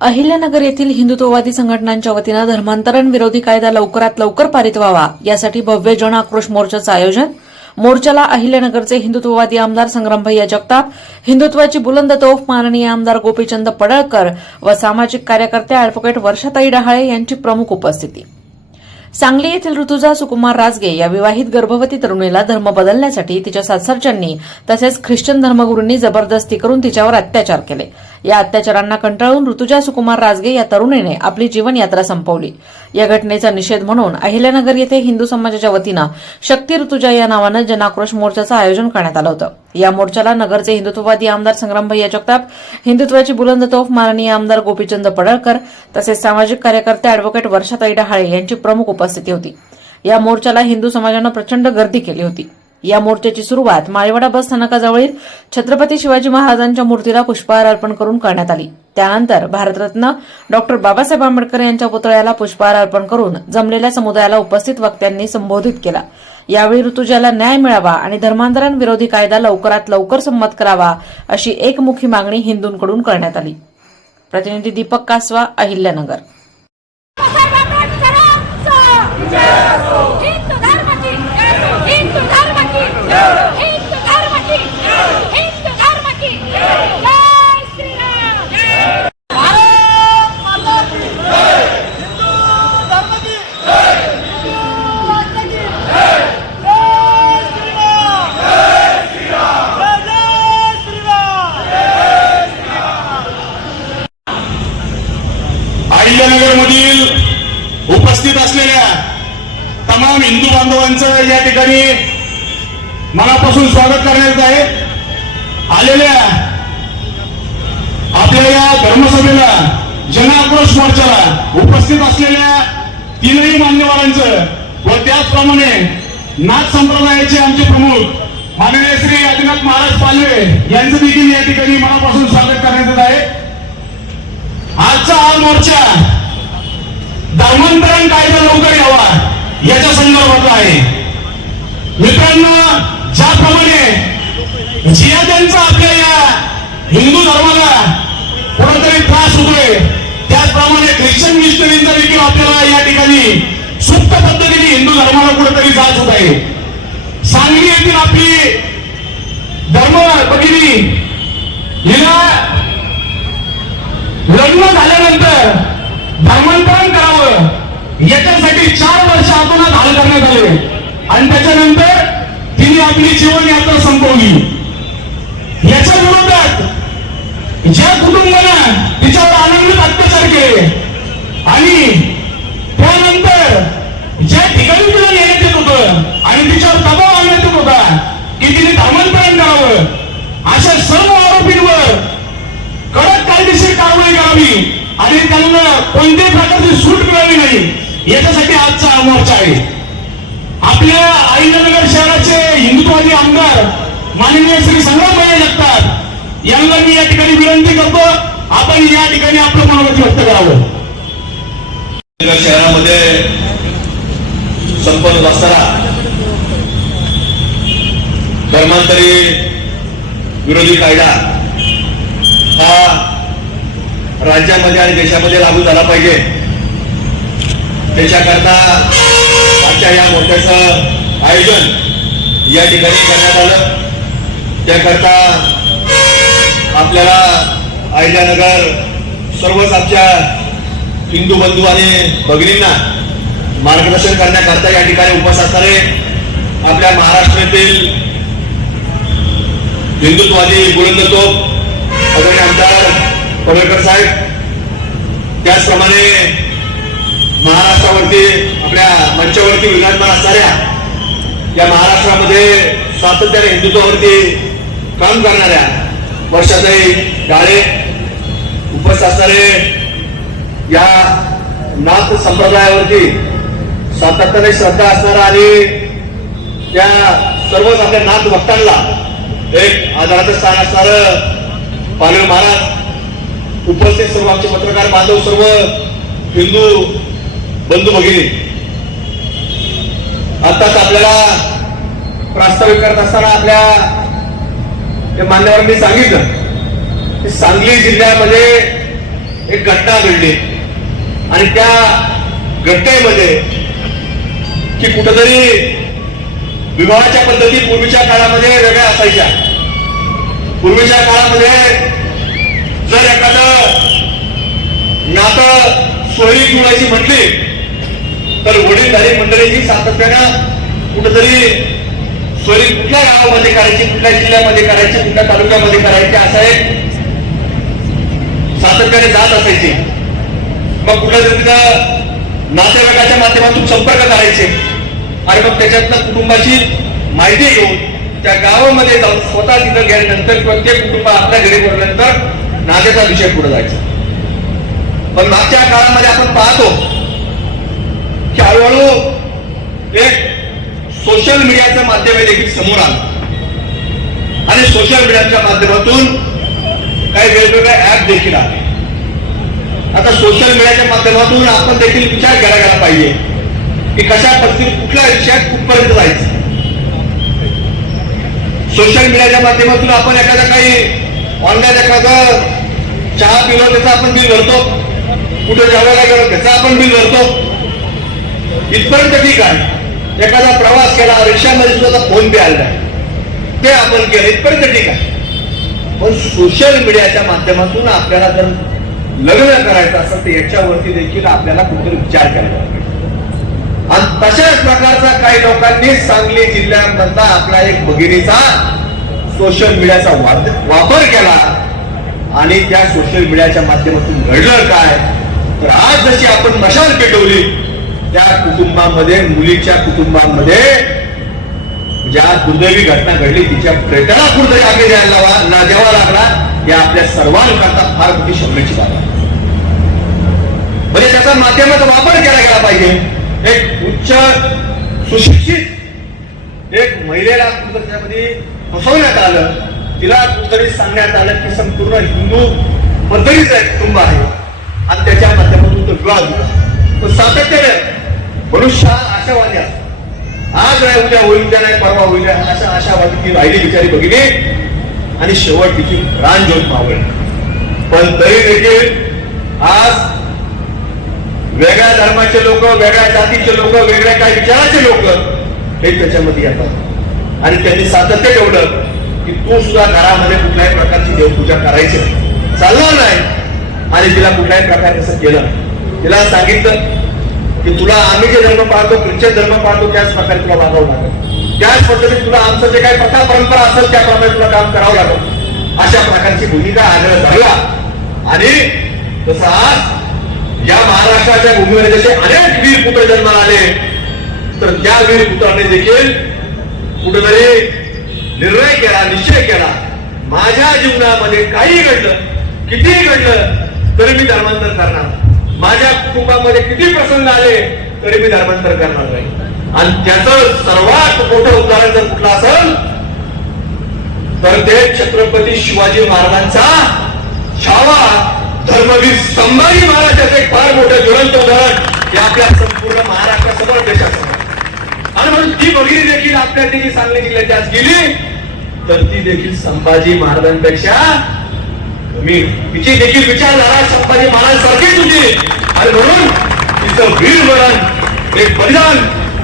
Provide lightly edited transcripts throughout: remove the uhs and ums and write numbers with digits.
अहिल्यानगर येथील हिंदुत्ववादी संघटनांच्या वतीनं धर्मांतरण विरोधी कायदा लवकरात लवकर पारित व्हावा यासाठी भव्य जन आक्रोश मोर्चाचं आयोजन. मोर्चाला अहिल्यानगरचे हिंदुत्ववादी आमदार संग्रामभैया जगताप, हिंदुत्वाची बुलंद तोफ माननीय आमदार गोपीचंद पडळकर व सामाजिक कार्यकर्ते अॅडव्होकेट वर्षाताई डहाळे यांची प्रमुख उपस्थिती. सांगली येथील ऋतुजा सुकुमार राजगे या विवाहित गर्भवती तरुणीला धर्म बदलण्यासाठी तिच्या सासरच्यांनी तसेच ख्रिश्चन धर्मगुरूंनी जबरदस्ती करून तिच्यावर अत्याचार केले. या अत्याचारांना कंटाळून ऋतुजा सुकुमार राजगे या तरुणीने आपली जीवनयात्रा संपवली. या घटनेचा निषेध म्हणून अहिल्यानगर येथे हिंदू समाजाच्या वतीनं शक्ती ऋतुजा या नावानं जनाक्रोश मोर्चाचं आयोजन करण्यात आलं होतं. या मोर्चाला नगरचे हिंदुत्ववादी आमदार संग्रामभैया जगताप, हिंदुत्वाची बुलंद तोफ माननीय आमदार गोपीचंद पडळकर तसेच सामाजिक कार्यकर्ते अॅडव्होकेट वर्षाताई डहाळे यांची प्रमुख उपस्थिती होती. या मोर्चाला हिंदू समाजानं प्रचंड गर्दी केली होती. या मोर्चाची सुरुवात माळीवाडा बस स्थानकाजवळील छत्रपती शिवाजी महाराजांच्या मूर्तीला पुष्पहार अर्पण करून करण्यात आली. त्यानंतर भारतरत्न डॉक्टर बाबासाहेब आंबेडकर यांच्या पुतळ्याला पुष्पहार अर्पण करून जमलेल्या समुदायाला उपस्थित वक्त्यांनी संबोधित केला. यावेळी ऋतुजाला न्याय मिळावा आणि धर्मांतरण विरोधी कायदा लवकरात लवकर संमत करावा अशी एकमुखी मागणी हिंदूंकडून करण्यात आली. प्रतिनिधी दीपक कासवा, अहिल्यानगर. अहिल्यानगर मधील उपस्थित असलेल्या तमाम हिंदू बांधवांचं या ठिकाणी मनापासून स्वागत करण्यात आहे. आलेल्या आपल्या या धर्मसभेला जनाक्रोश मोर्चाला उपस्थित असलेल्या तीनही मान्यवरांचं व त्याचप्रमाणे नाथ संप्रदायाचे आमचे प्रमुख माननीय श्री आदिनाथ महाराज पालवे यांचं देखील या ठिकाणी मनापासून स्वागत करण्यात येत आहे. आजचा हा मोर्चा धर्मांतरण कायदा लवकर यावा याच्या संदर्भातला आहे. मित्रांनो, ज्याप्रमाणे जिहाद्यांचा आपल्या या हिंदू धर्माला कुठेतरी त्रास होतोय, त्याचप्रमाणे ख्रिश्चन मिशनरींचा देखील आपल्याला या ठिकाणी सुप्त पद्धतीने हिंदू धर्माला कुठेतरी जाच होत आहे. सांगली येथील आपली धर्म भगिनी हिला लग्न झाल्यानंतर धर्मांतरण करावं याच्यासाठी 4 वर्ष आतोनात हाल करण्यात आले आणि त्याच्यानंतर तिने आपली जीवनयात्रा संपवली. याच्या विरोधात ज्या कुटुंबानं तिच्यावर आनंदित अत्याचार केले आणि त्यानंतर ज्या ठिकाणी तिला नेण्यात येत होतं आणि तिच्यावर दबाव आणण्यात येत होता की तिने धर्मांतरण करावं, अशा सर्व आरोपींवर कडक कायदेशीर कारवाई करावी आणि त्यांना कोणत्याही प्रकारची सूट मिळावी नाही याच्यासाठी आजचा हा मोर्चा आहे. आपल्या अहिल्यानगर शहराचे हिंदुत्ववादी आमदार माननीय श्री संग्रामभैया जगताप यांना मी या ठिकाणी विनंती करतो, आपण या ठिकाणी आपलं मनोगत व्यक्त करावं. शहरामध्ये संपन्न असताना धर्मांतरी विरोधी कायदा हा राज्यामध्ये आणि देशामध्ये लागू झाला पाहिजे. त्याच्याकरता आजच्या या मोर्चाचं आयोजन या ठिकाणी करण्यात आलं. त्याकरता आपल्याला अहिल्यानगर सर्वच आमच्या हिंदू बंधू आणि भगिनींना मार्गदर्शन करण्याकरता या ठिकाणी उपस्थित असणारे आपल्या महाराष्ट्रातील हिंदुत्ववादी बुलंद तोफ आदरणीय आमदार पडळकर साहेब, त्याचप्रमाणे महाराष्ट्रावरती आपल्या मंचावरती विराजमान असणाऱ्या या महाराष्ट्रामध्ये सातत्याने हिंदुत्वावरती काम करणाऱ्या वर्षाताई डहाळे, उपस्थित असणारे या नाथ संप्रदायावरती सातत्याने श्रद्धा असणारा आणि त्या सर्वच आपल्या नाथ भक्तांना एक आदराचं स्थान असणारं पालवे महाराज, उपस्थित सर्व आमचे पत्रकार बांधव, सर्व हिंदू बंधू भगिनी, आताच आपल्याला प्रास्ताविक करत असताना आपल्या मान्यवरांनी सांगितलं की सांगली जिल्ह्यामध्ये एक घटना घडली आणि त्या घटनेमध्ये की कुठेतरी विवाहाच्या पद्धती पूर्वीच्या काळामध्ये वेगळ्या असायच्या. पूर्वीच्या काळामध्ये जर एखादं नातं सोयरी जुळायची म्हटली तर वडीलधारी मंडळीची सातत्यानं कुठेतरी सोयरी कुठल्या गावामध्ये करायची, कुठल्या जिल्ह्यामध्ये करायची, कुठल्या तालुक्यामध्ये करायची असा एक सातत्याने जात असायची. मग कुठल्या तिथं नातेवाईकाच्या माध्यमातून संपर्क करायचे आणि मग त्याच्यातनं कुटुंबाची माहिती घेऊन त्या गावामध्ये जाऊन स्वतः तिथं गेल्यानंतर प्रत्येक कुटुंब आपल्या घरी बोलल्यानंतर नात्याचा विषय पुढे जायचा. पण मागच्या काळामध्ये आपण पाहतो की हळूहळू एक सोशल मीडियाचं माध्यम देखील समोर आलं आणि सोशल मीडियाच्या माध्यमातून काही वेगवेगळे ऍप देखील आले. आता सोशल मीडियाच्या माध्यमातून आपण देखील विचार करायला पाहिजे की कशा पद्धतीने कुठल्या विषयात कुठपर्यंत जायचं. सोशल मीडियाच्या माध्यमातून आपण एखादा काही ऑनलाईन एखादा चहा पिलो त्याचं आपण बिल भरतो, कुठे जेवायला गेलो त्याचं आपण बिल भरतो, इथपर्यंत ठीक आहे. एखादा प्रवास केला रिक्षामध्ये सुद्धा फोन पे आला ते आपण केलं इथपर्यंत ठीक आहे. पण सोशल मीडियाच्या माध्यमातून आपल्याला जर लग्न करायचं असेल तर याच्यावरती देखील आपल्याला कुठेतरी विचार करायला पाहिजे. आणि तशाच प्रकारचा काही लोकांनी सांगली जिल्ह्यामधला आपल्या एक भगिनीचा सोशल मीडियाचा वापर केला आणि त्या सोशल मीडियाच्या माध्यमातून घडलं काय तर आज जशी आपण मशाल पेटवली त्या कुटुंबामध्ये मुलीच्या कुटुंबामध्ये ज्या दुर्दैवी घटना घडली तिच्या प्रेताला कुठेतरी आगे द्यावा लागला हे आपल्या सर्वांकरता फार मोठी शरमेची बाब आहे. म्हणजे त्याचा माध्यमाचा वापर केला गेला पाहिजे. एक उच्च सुशिक्षित एक महिलेला कुठेतरी त्यामध्ये फसवण्यात आलं, तिला कुठेतरी सांगण्यात आलं की संपूर्ण हिंदू पद्धतीचं एक कुटुंब आहे आणि त्याच्या माध्यमातून तो विवाह झाला. पण सातत्याने मनुष्य आशावादी असतो. आज नाही उद्या होईल, उद्या नाही परवा होईल अशा आशावादी ती राहिली बिचारी भगिनी आणि शेवट तिची प्राणज्योत मावळली. पण तरी देखील आज वेगळ्या धर्माचे लोक, वेगळ्या जातीचे लोक, वेगळ्या काही विचाराचे लोक हे त्याच्यामध्ये येतात आणि त्यांनी सातत्य ठेवलं की तू सुद्धा घरामध्ये कुठल्याही प्रकारची देवपूजा करायची चालणार नाही आणि तिला कुठल्याही प्रकारे तसं केलं. तिला सांगितलं की तुला आम्ही जे धर्म पाळतो, ख्रिश्चन धर्म पाळतो त्याच प्रकारे तुला वागावं लागेल, त्याच पद्धतीने तुला आमचं जे काही प्रथा परंपरा असेल त्याप्रमाणे तुला काम करावं लागेल अशा प्रकारची भूमिका आग्रह झाला. आणि तसं आज या महाराष्ट्राच्या भूमीवर जसे अनेक वीर पुत्र जन्माला आले तर त्या वीर पुत्राने देखील कुठेतरी निर्णय केला, निश्चय केला माझ्या जीवनामध्ये काही घडलं, कितीही घडलं तरी मी धर्मांतर करणार. माझ्या कुटुंबामध्ये किती प्रसंग आले तरी मी धर्मांतर करणार नाही. आणि त्याचं सर्वात मोठं उदाहरण जर कुठलं असेल तर ते छत्रपती शिवाजी महाराजांचा छावा धर्मवीर संभाजी महाराजांचं एक फार मोठं ज्वलंत उदाहरण हे आपल्या संपूर्ण महाराष्ट्रासमोर देशासमोर. आणि म्हणून ती भगिनी देखील आपल्या जी सांगली जिल्ह्यात आज गेली तर ती देखील संभाजी महाराजांपेक्षा मी तिची देखील विचारधारा संभाजी महाराजांसारखीच होती आणि म्हणून तिचं वीर मरण एक बलिदान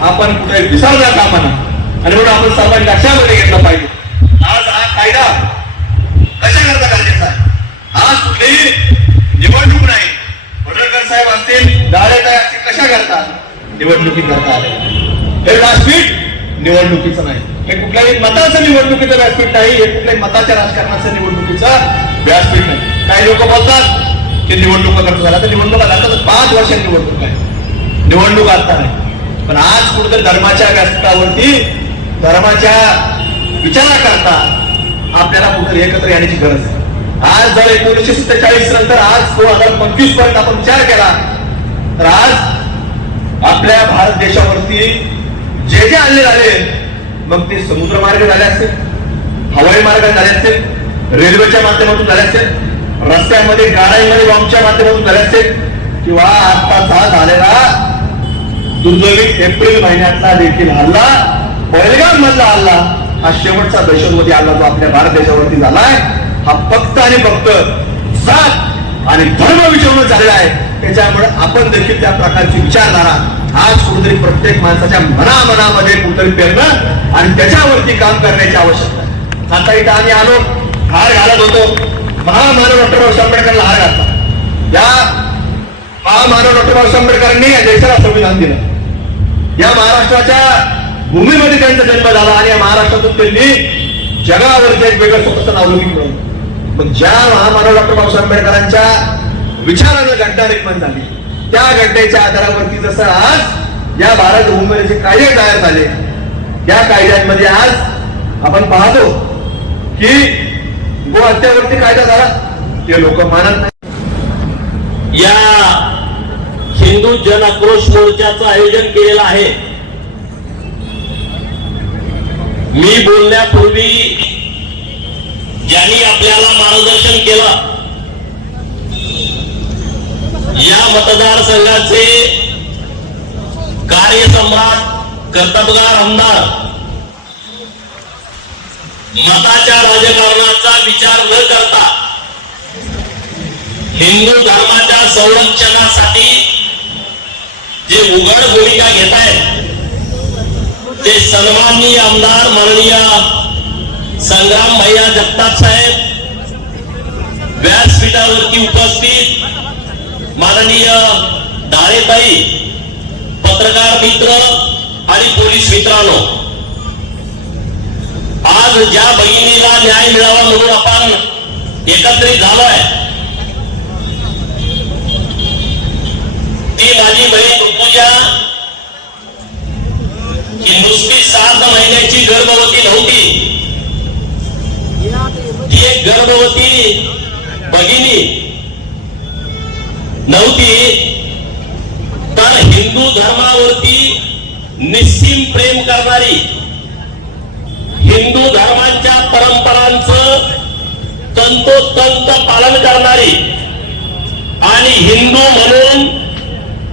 आपण कुठे विसरता कामा नये आणि म्हणून आपण सर्वांनी लक्षामध्ये घेतलं पाहिजे. आज हा कायदा कशाकरता गरजेचा आहे? आज कुठलीही निवडणूक नाही. पडळकर साहेब असतील, दाळेताई असतील, कशा करता निवडणुकी करता आले. हे व्यासपीठ निवडणुकीचं नाही, हे कुठल्याही मताचं निवडणुकीचं व्यासपीठ नाही, हे कुठल्याही मताच्या राजकारणाचं निवडणुकीचं व्यासपीठ नाही. काही लोक बोलतात की निवडणुका करतो झाला तर निवडणुका लागतात 5 वर्षात निवडणूक आहे, निवडणूक आता नाही. पण आज कुठेतरी धर्माच्या व्यासपीठावरती धर्माच्या विचाराकरता आपल्याला कुठेतरी एकत्र येण्याची गरज आहे. आज जर 1947 नंतर आज 2025 पर्यंत आपण विचार केला तर आज आपल्या भारत देशावरती जे जे हल्ले झाले मग ते समुद्र मार्ग झाले असतील, हवाई मार्ग झाले असतील, रेल्वेच्या माध्यमातून झाले असतील, रस्त्यामध्ये गाड्यांमध्ये बॉम्बच्या माध्यमातून झाले असतील किंवा आत्ताचा झालेला दुर्दैवी एप्रिल महिन्यातला देखील हल्ला, पहलगाम मधला हल्ला हा शेवटचा दहशतवादी हल्ला जो आपल्या भारत देशावरती झालाय हा फक्त आणि फक्त 7 आणि धर्म विषवणं झालेला आहे. त्याच्यामुळे आपण देखील त्या प्रकारची विचारधारा आज कुठेतरी प्रत्येक माणसाच्या मनामध्ये कुठेतरी पेरणं आणि त्याच्यावरती काम करण्याची आवश्यकता आहे. आता इथं आम्ही आलो, हार घालत होतो. महामानव डॉक्टर बाबासाहेब आंबेडकरला हार घातला. या महामानव डॉक्टर बाबासाहेब आंबेडकरांनी या देशाला संविधान दिलं. या महाराष्ट्राच्या भूमीमध्ये त्यांचा जन्म झाला आणि या महाराष्ट्रातून त्यांनी जगावरती एक वेगळं स्वतःचं नावलौकिक मिळवलं. मग ज्या महामानव डॉक्टर बाबासाहेब आंबेडकरांच्या विचारानं घटना निर्माण झाली, त्या घटनेच्या आधारावरती जसं आज या भारत भूमीमध्ये जे कायदे तयार झाले, त्या कायद्यांमध्ये आज आपण पाहतो की गो हत्यावरती कायदा झाला, ते लोक मानत नाही. या हिंदू जन आक्रोश मोर्चाचं आयोजन केलेलं आहे. मी बोलण्यापूर्वी ज्यांनी आपल्याला मार्गदर्शन केलं, या मतदारसंघाचे कार्यसम्राट कर्तबगार आमदार, मताच्या राजकारणाचा विचार न करता हिंदू धर्माच्या संरक्षणासाठी जे उघड भूमिका घेत आहेत, ते सन्माननीय आमदार माननीय संग्राम भैया जगताप साहेब, व्यासपीठावरती उपस्थित माननीय दाळेताई, पत्रकार मित्र आणि पोलीस मित्रांनो, आज ज्या भगिनीला न्याय मिळावा म्हणून आपण एकत्रित झालोय, ती माझी बहीण ऋतुजा ही नुसती 7 महिन्याची गर्भवती नव्हती. ती एक गर्भवती भगिनी नव्हती, तर हिंदू धर्मावरती निस्सीम प्रेम करणारी, हिंदू धर्माच्या परंपरांचं तंतोतंत पालन करणारी आणि हिंदू म्हणून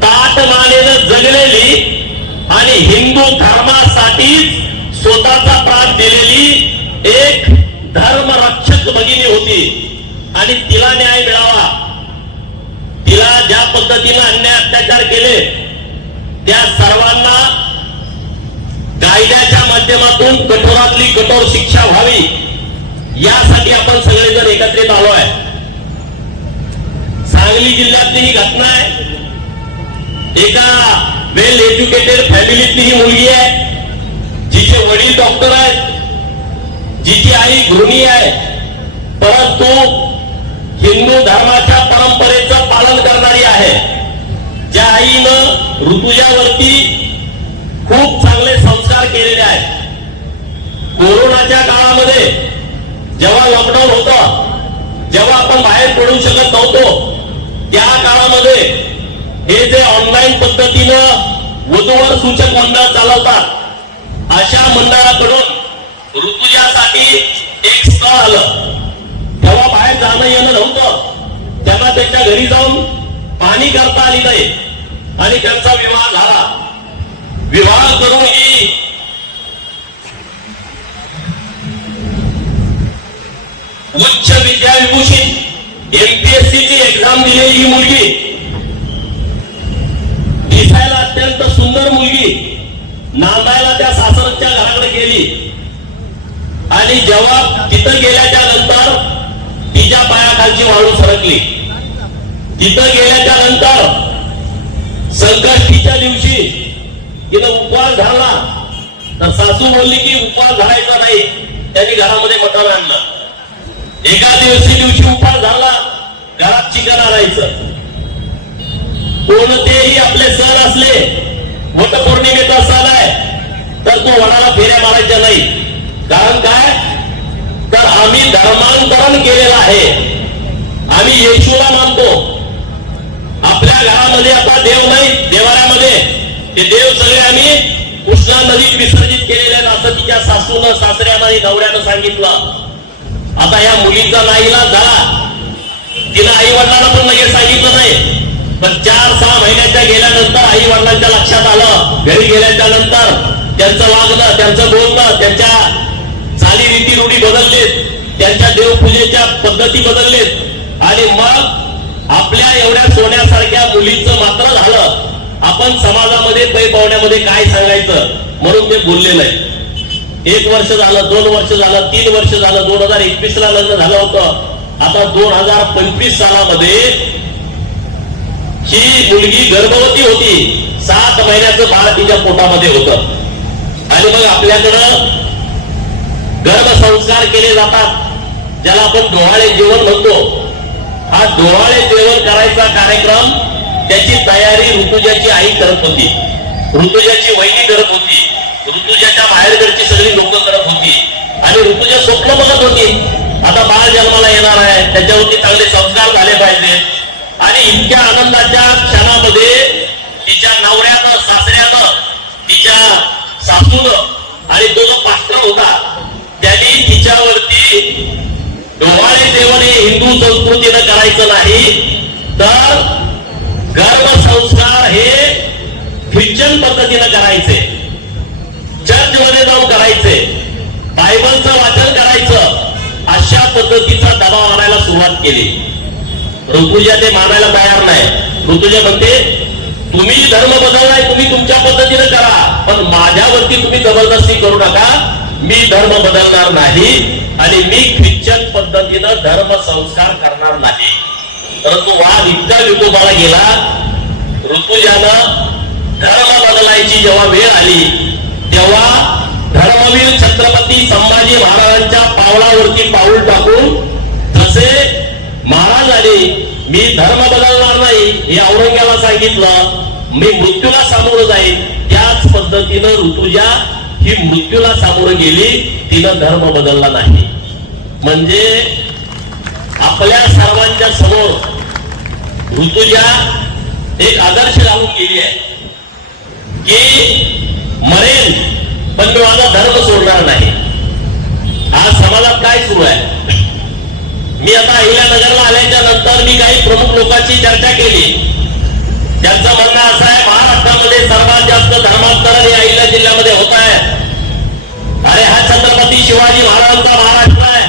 ताटमानेनं जगलेली आणि हिंदू धर्मासाठीच स्वतःचा प्राण दिलेली एक धर्मरक्षक भगिनी होती. आणि तिला न्याय मिळावा, तिला ज्या पद्धतीने अन्याय अत्याचार केले त्या सर्वांना कायद्याच्या माध्यमातून कठोरातली कठोर शिक्षा व्हावी, यासाठी आपण सगळेजण एकत्रित आलो आहे. सांगली जिल्ह्यातली ही घटना आहे. एका वेल एज्युकेटेड फॅमिलीतली ही मुलगी आहे, जिचे वडील डॉक्टर आहेत, जिची आई गृहिणी आहे, परंतु हिंदू धर्माच्या परंपरेचं पालन करणारी आहे. ज्या आईनं ऋतुजावरती खूप चांगले संस्कार केलेले आहेत. कोरोनाच्या काळामध्ये जेव्हा लॉकडाऊन होतं, जेव्हा आपण बाहेर पडू शकत नव्हतो, त्या काळामध्ये हे जे ऑनलाईन पद्धतीनं वधूवर सूचक मंडळ चालवतात, अशा मंडळाकडून ऋतुजासाठी एक स्थळ आलं. तेव्हा बाहेर जाणं येणं नव्हतं, त्यांना त्यांच्या घरी जाऊन पाहणी करता आली नाही आणि त्यांचा विवाह झाला. विवाह करून ही उच्च विद्याविभूषित एमपीएससीची एक्झाम दिलेली ही मुलगी, दिसायला अत्यंत सुंदर मुलगी, नांदायला त्या सासरच्या घराकडे गेली आणि जेव्हा तिथं गेल्याच्या नंतर तिच्या पायाखालची वाळू सरकली. तिथं गेल्याच्या नंतर संकष्टीच्या दिवशी तिला उपवास झाला, तर सासू म्हणली की उपवास धरायचा नाही, त्यांनी घरामध्ये मटण आणलं. एकादशी दिवशी उपवास झाला, घरात चिकन आणायचं. कोणतेही आपले सण असले, वटपौर्णिमेचा सण आहे, तर तो वडाला फेऱ्या मारायच्या नाही. कारण काय, तर आम्ही धर्मांतरण केलेलं आहे. आम्ही येशूला मानतो. आपल्या घरामध्ये आता देव नाही, देवाऱ्यामध्ये ते देव सगळे आम्ही कृष्णा नदीत विसर्जित केलेले आहेत, असं तिच्या सासूनं, सासऱ्यानं आणि नवऱ्यानं सांगितलं. आता या मुलीचा नाईलाज झाला. तिनं आई वडिलांना पण लगेच सांगितलं नाही, पण 4-6 महिन्याच्या गेल्यानंतर आई वडिलांच्या लक्षात आलं. घरी गेल्याच्या नंतर त्यांचं वागणं, त्यांचं बोलणं, त्यांच्या चालीरीती रूढी बदललेत, त्यांच्या देवपूजेच्या पद्धती बदललेत आणि मग आपल्या एवढ्या सोन्यासारख्या मुलीचं मात्र झालं. आपण समाजामध्ये पै पावण्यामध्ये काय सांगायचं म्हणून ते बोलले नाही. 1 वर्ष झालं, 2 वर्ष झालं, 3 वर्ष झालं. 2021 ला लग्न झालं होतं. आता 2025 सालामध्ये ही मुलगी गर्भवती होती. 7 महिन्याचं बाळ तिच्या पोटामध्ये होतं. आणि मग आपल्याकडं गर्भसंस्कार केले जातात, ज्याला आपण डोहाळे जेवण म्हणतो. हा डोहाळे जेवण करायचा कार्यक्रम, त्याची तयारी ऋतुजाची आई करत होती, ऋतुजाची वहिनी करत होती, ऋतुजाच्या बाहेरकडची सगळी लोक करत होती. आणि ऋतुजा स्वप्न बघत होती, आता बाळ जन्माला येणार आहे, त्याच्यावरती चांगले संस्कार झाले पाहिजेत. आणि इतक्या आनंदाच्या क्षणामध्ये तिच्या नवऱ्यानं, सासऱ्यानं, तिच्या सासूनं आणि तो जो पास्टर होता त्यांनी तिच्यावरती डोहाळे जेवण हे हिंदू संस्कृतीनं करायचं नाही, तर गर्भसंस्कार हे ख्रिश्चन पद्धतीनं करायचे, चर्चमध्ये जाऊन करायचे, बायबलचं वाचन करायचं, अशा पद्धतीचा दबाव आणायला सुरुवात केली. ऋतुजा ते मानायला तयार नाही. ऋतुजा म्हणते तुम्ही धर्म बदललाय, तुम्ही तुमच्या पद्धतीनं करा, पण माझ्यावरती तुम्ही जबरदस्ती करू नका. मी धर्म बदलणार नाही आणि मी ख्रिश्चन पद्धतीनं धर्म संस्कार करणार नाही. परंतु वाद इतका विकोपाला गेला, ऋतुजानं धर्म बदलायची जेव्हा वेळ आली तेव्हा धर्मवीर छत्रपती संभाजी महाराजांच्या पावलावरती पाऊल टाकून जसे महाराज आले, मी धर्म बदलणार नाही हे औरंग्याला सांगितलं, मी मृत्यूला सामोरं जाईल, त्याच पद्धतीनं ऋतुजा ही मृत्यूला सामोरं गेली. तिनं धर्म बदलला नाही. म्हणजे आपल्या सर्वांच्या समोर ऋतुजा एक आदर्श लावून गेली आहे की मरेल पण मी माझा धर्म सोडणार नाही. आज समाजात काय सुरू आहे? मी आता अहिल्यानगरला आल्याच्या नंतर मी काही प्रमुख लोकांची चर्चा केली. त्यांचं म्हणणं असं आहे, महाराष्ट्रामध्ये सर्वात जास्त धर्मांतरण हे अहिल्या जिल्ह्यामध्ये होत आहे. अरे हा छत्रपती शिवाजी महाराजांचा महाराष्ट्र आहे.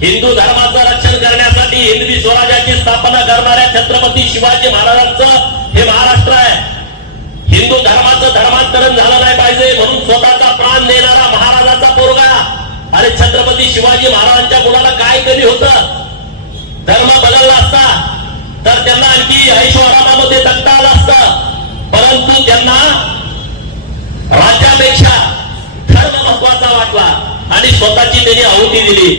हिंदू धर्माचं रक्षण करण्यासाठी हिंदवी स्वराज्याची स्थापना करणाऱ्या छत्रपती शिवाजी महाराजांचं हे महाराष्ट्र आहे. हिंदू धर्माचं धर्मांतरण झालं नाही पाहिजे म्हणून स्वतःचा प्राण देणारा महाराजाचा पोरगा. अरे छत्रपती शिवाजी महाराजांच्या मुलाला काय कमी होतं? धर्म बदलला असता तर त्यांना आणखी ऐश्वर्यामध्ये जगता आलं असतं, परंतु त्यांना राज्यापेक्षा धर्म महत्वाचा वाटला आणि स्वतःची त्यांनी आहुती दिली.